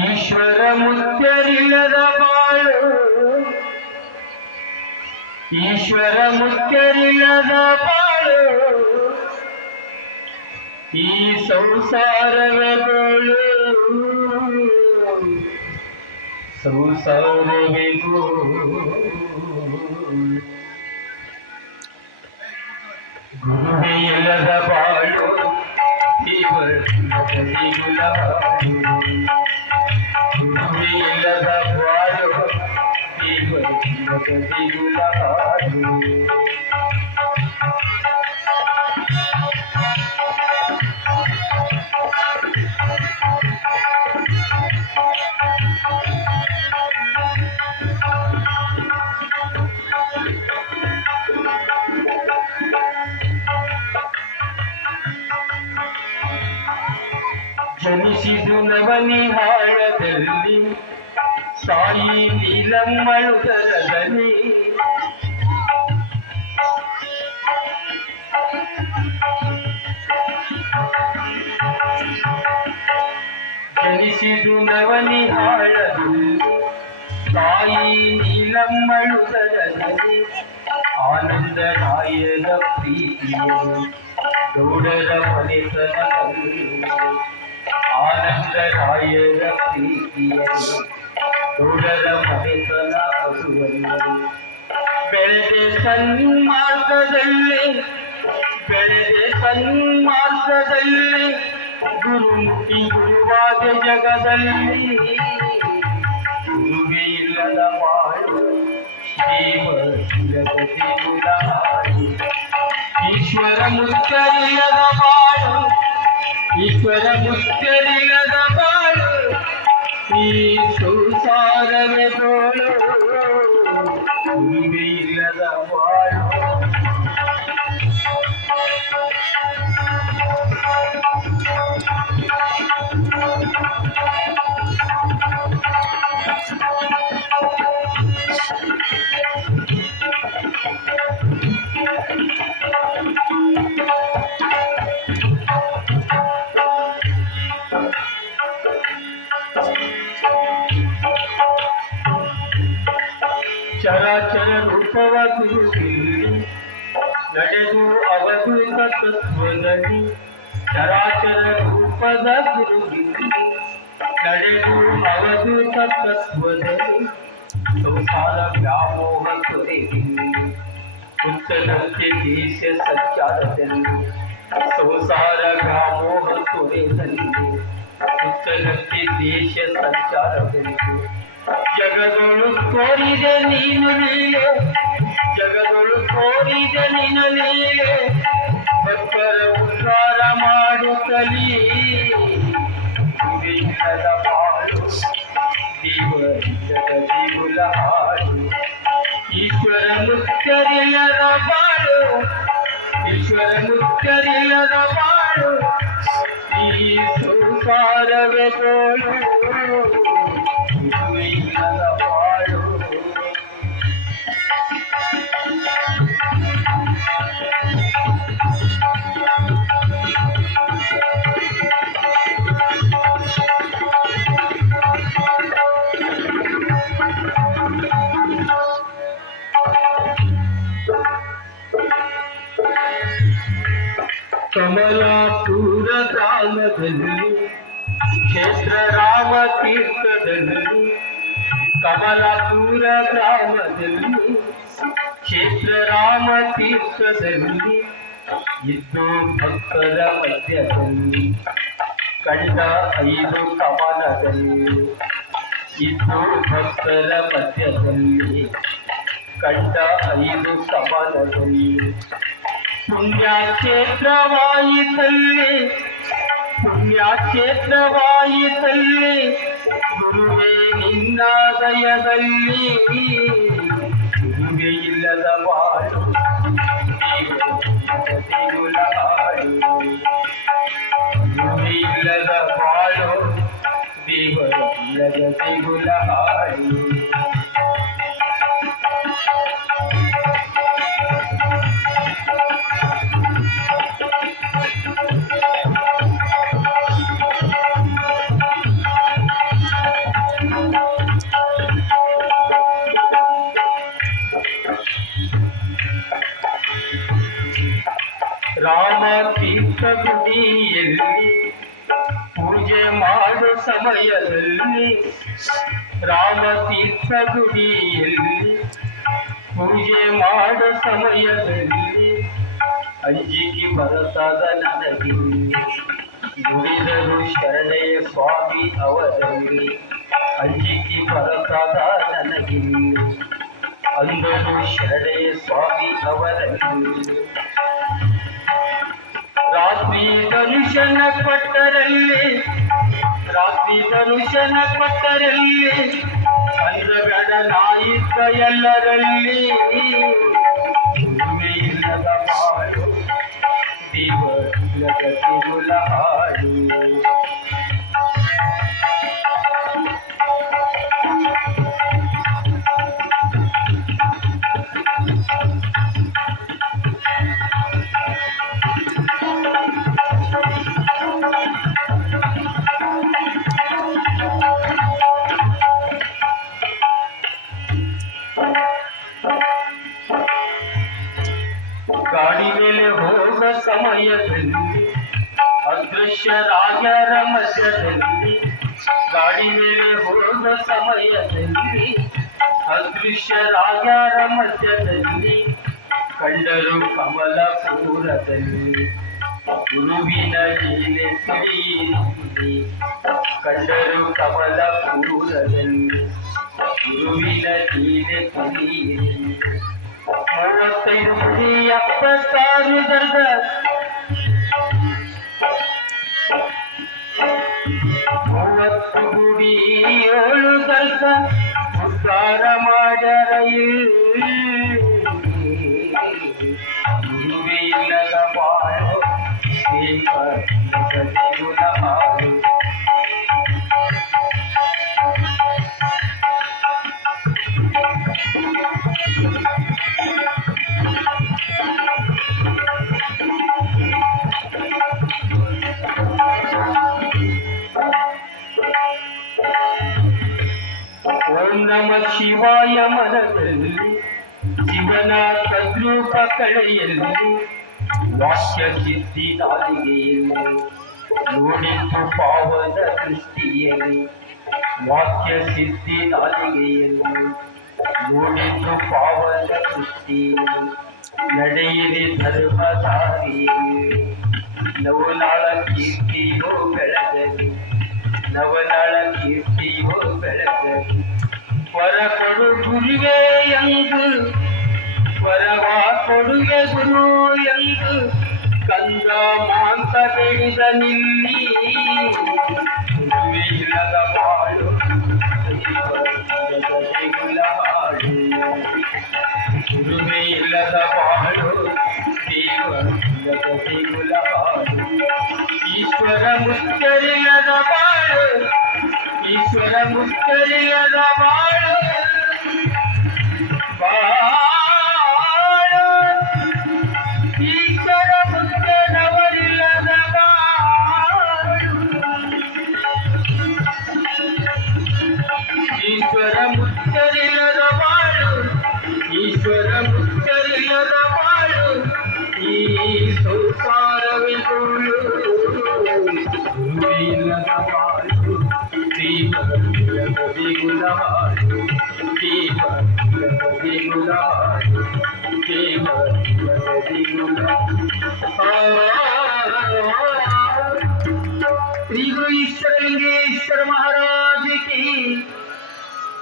ಈಶ್ವರ ಮುತ್ಯರಿಲ್ಲದ ಬಾಳು, ಈಶ್ವರ ಮುತ್ಯರಿಲ್ಲದ ಬಾಳು, ಈ ಸಂಸಾರವೇ ಗೋಳು, ಸಂಸಾರವೇ ಗೋಳು. ಗುರುವೇ ಇಲ್ಲದ ಬಾಳು, ದೇಗುಲ ಹಾಡು. ಗುರುವೇ ಇಲ್ಲದ ಬಾಳು, ದೇಗುಲ ಹಾಡು. ಜನಿಸಿದು ನವನಿಹಾಳದಲ್ಲಿ, ಸಾಯಿ ನೀಲಮ್ಮಳುದರದಲ್ಲಿ. ಜನಿಸಿದು ನವನಿಹಾಳದಲ್ಲಿ, ಸಾಯಿ ನೀಲಮ್ಮಳುದರದಲ್ಲಿ. ಆನಂದರಾಯರ ಪ್ರೀತಿಯರು ಗೌಡರ ಮನೆತನದಲ್ಲಿ. ಆನಂದರಾಯರ ಪ್ರೀತಿಯರು ಗೌಡರ ಮನೆತನ ಅದುವಲ್ಲಿ. ಬೆಳೆದೆ ಸನ್ಮಾರ್ಗದಲ್ಲಿ, ಬೆಳೆದೆ ಸನ್ಮಾರ್ಗದಲ್ಲಿ, ಗುರುಮುಖಿ ಗುರುವಾದ ಜಗದಲ್ಲಿ. ಗುರುವೇ ಇಲ್ಲದ ಬಾಳು, ದೇವರ ದೇಗುಲ ಹಾಡು. ಈಶ್ವರ ಮುಕ್ತರಿಲ್ಲದ ಬಾಳು, ಈಶ್ವರ ಮುಕ್ತರಿಲ್ಲದ ಬಾಳು, ಈ ಸಂಸಾರವೇ ಗೋಳು, ಗುರುವೇ ಇಲ್ಲದ ಬಾಳು. ಚರಾಚರ ರೂಪವ ಗುರುವಿಲ್ಲಿ ನಡೆದು ಅವಧೂತ ತತ್ವದಲ್ಲಿ. ಚರಾಚರ ರೂಪದ ಗುರುವಿಲ್ಲಿ ನಡೆದು ಅವಧೂತ ತತ್ವದಲ್ಲಿ. ಸಂಸಾರ ವ್ಯಾಮೋಹ ತೊರೆದಿಲ್ಲಿ ಉತ್ತರಂತೆ ದೇಶ ಸಂಚಾರದಲ್ಲಿ. ಸಂಸಾರ ವ್ಯಾಮೋಹ ತೊರೆದಲ್ಲಿ ಉತ್ತರಂತೆ ದೇಶ ಸಂಚಾರದಲ್ಲಿ. ಜಗದೊಳು ತೋರಿದೆ ನೀನು ಲೀಲೆ, ಜಗದೊಳು ತೋರಿದೆ ನೀನು ಲೀಲೆ. ಭಕ್ತರ ಉದ್ಧಾರ ಮಾಡುತ್ತಲೀ ಇಲ್ಲದ ಬಾಳು, ದೇವರ ದೇಗುಲ ಹಾಡು. ಈಶ್ವರ ಮುಕ್ತರಿಲ್ಲದ ಬಾಳು, ಈಶ್ವರ ಮುಕ್ತರಿಲ್ಲದ ಬಾಳು, ಈ ಸಂಸಾರವೇ ಗೋಳು, ಗುರುವೇ ಇಲ್ಲದ ಬಾಳು. ಕಮಲಾಪುರ ಗ್ರಾಮದಲ್ಲಿ, ಕ್ಷೇತ್ರ ರಾಮತೀರ್ಥದಲ್ಲಿ. ಕಮಲಾಪುರ ಗ್ರಾಮದಲ್ಲಿ, ಕ್ಷೇತ್ರ ರಾಮತೀರ್ಥದಲ್ಲಿ. ಇದ್ದು ಭಕ್ತರ ಮಧ್ಯದಲ್ಲಿ, ಕಂಡ 5 ಕಮಲದಲ್ಲಿ. ಇದ್ದು ಭಕ್ತರ ಮಧ್ಯದಲ್ಲಿ, ಕಂಡ 5 ಕಮಲದಲ್ಲಿ. ಪುಣ್ಯಕ್ಷೇತ್ರವಾಯಿತಲ್ಲಿ, ಪುಣ್ಯಕ್ಷೇತ್ರವಾಯಿತಲ್ಲಿ, ಗುರುವೇ ನಿನ್ನ ದಯದಲ್ಲಿ. ಗುರುವೇ ಇಲ್ಲದ ಬಾಳು, ದೇಗುಲ ಹಾಡು. ಗುರುವೇ ಇಲ್ಲದ ಬಾಳು, ದೇವರ ಇಲ್ಲದ ದೇಗುಲ ಹಾಡು. ಗುಡಿಯಲ್ಲಿ ಪೂಜೆ ಮಾಡೋ ಸಮಯದಲ್ಲಿ ರಾಮತೀರ್ಥ ಗುಡಿಯಲ್ಲಿ ಪೂಜೆ ಮಾಡೋ ಸಮಯದಲ್ಲಿ ಅಂಜಿಕೆ ಬರತದ ನನಗೆ ನುಡಿದರು ಶರಣೆಯ ಸ್ವಾಮಿ ಅವರಲ್ಲಿ ಅಂಜಿಕೆ ಬರತದ ನನಗೆ ಅಂದರು ಶರಣೆಯ ಸ್ವಾಮಿ ಅವರಲ್ಲಿ ರಾತ್ರಿ ಧನುಷನ ಕೊಟ್ಟರಲ್ಲಿ ಅಂದ್ರಗಡ ನಾಯಿಕ ಎಲ್ಲರಲ್ಲಿ ಇಲ್ಲದ ಮಾಡು ದಿವಸದ ತಿರುಳ ಹಾಡು ಗಾಡಿ ಮೇಲೆ ಹೋಗ ಸಮಯದಲ್ಲಿ ಅದೃಶ್ಯರಾಗರ ಮಧ್ಯದಲ್ಲಿ ಗಾಡಿ ಮೇಲೆ ಹೋದ ಸಮಯದಲ್ಲಿ ಅದೃಶ್ಯರಾಗರ ಮಧ್ಯದಲ್ಲಿ ಕಂಡರು ಕಮಲಪುರದಲ್ಲಿ ಗುರುವಿನ ಲೀಲೆ ತಿಳಿಯಿರಿ ಕಂಡರು ಕಮಲಪುರದಲ್ಲಿ ಗುರುವಿನ ಲೀಲೆ ತಿಳಿಯಿರಿ 35 ಗುಡಿ 76 ದರ್ಗ 30 ಗುಡಿ 7 ದರ್ಗ ಉದ್ಧಾರ ಮಾಡರ ಗುರುವೇ ಇಲ್ಲದ ಬಾಳು ಗುಣ ಹಾಡು ಓಂ ನಮಃ ಶಿವಾಯ ಮನದಲ್ಲಿ ಶಿವನ ತದ್ರೂಪ ಕಳೆಯಲ್ಲಿ ವಾಕ್ಯ ಸಿದ್ಧಿ ನಾಲಿಗೆಯಲ್ಲಿ ನೋಡಿತು ಪಾವನ ದೃಷ್ಟಿಯಲ್ಲಿ ವಾಕ್ಯ ಸಿದ್ಧಿ ನಾಲಿಗೆಯಲ್ಲಿ ನೋಡಿತು ಪಾವನ ದೃಷ್ಟಿಯಲ್ಲಿ ನಡೆಯಿರಿ ಧರ್ಮದಾರಿಯಲ್ಲಿ ನವನಾಳ ಕೀರ್ತಿಯೋ ಬೆಳಗಲಿ ನವನಾಳ ಕೀರ್ತಿಯೋ ಬೆಳಗಲಿ ವರ ಕೊಡು ಗುರುವೇ ಎಂದು ವರವಾ ಕೊಡುಗೆ ಗುರು ಎಂದು ಕಂದ ಮಾಂತ ಬೆಳೆದ ನಿಲ್ಲಿ ಗುರುವೇ ಇಲ್ಲದ ಬಾಳು ದೇಗುಲ ಹಾಡು ಗುರುವೇ ಇಲ್ಲದ ಬಾಳು ದೇಗುಲ ಹಾಡು ಈಶ್ವರ ಮುಕ್ತರಿಲ್ಲದ ಬಾಳು ಈಶ್ವರ ಮುಕ್ತರಿಲ್ಲದ ಬಾಳು ಬಾಳು ಈಶ್ವರ ಮುಕ್ತನವರಿಲ್ಲದ ಬಾಳು ಈಶ್ವರ ಮುಕ್ತರಿಲ್ಲದ ಬಾಳು ಈಶ್ವರ ಮುಕ್ತರಿಲ್ಲದ ಬಾಳು ಈ ಸಂಸಾರವೇ ಸುಳ್ಳು ಇಲ್ಲದ ಬಾಳು ದೇಗುಲ ಹಾಡು ದೇಗುಲ ಹಾಡು ದೇಗುಲ श्री गुरु ईश्वर लिंगेश्वर महाराज की